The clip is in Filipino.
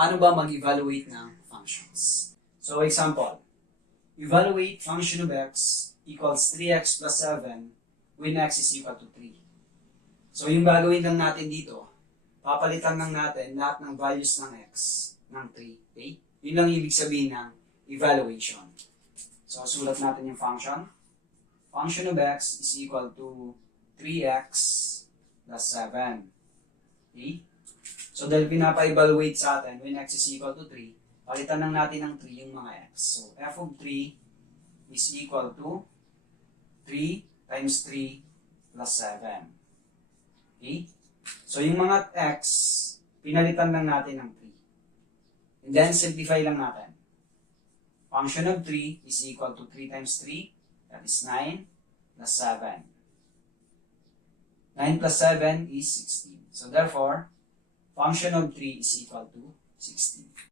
paano ba mag-evaluate ng functions. So example, evaluate function of x equals 3x plus 7 when x is equal to 3. So yung gagawin lang natin dito, papalitan lang natin lahat ng values ng x ng 3. Okay? Yun lang ibig sabihin ng evaluation. So sulat natin yung function. Function of x is equal to 3x plus 7. Okay? So dahil pinapa-evaluate sa atin when x is equal to 3, palitan lang natin ng 3 yung mga x. So f of 3 is equal to 3 times 3 plus 7. Okay? So yung mga x, pinalitan lang natin ng 3. And then simplify lang natin. Function of 3 is equal to 3 times 3, that is 9 plus 7. 9 plus 7 is 16. So therefore, function of 3 is equal to 16.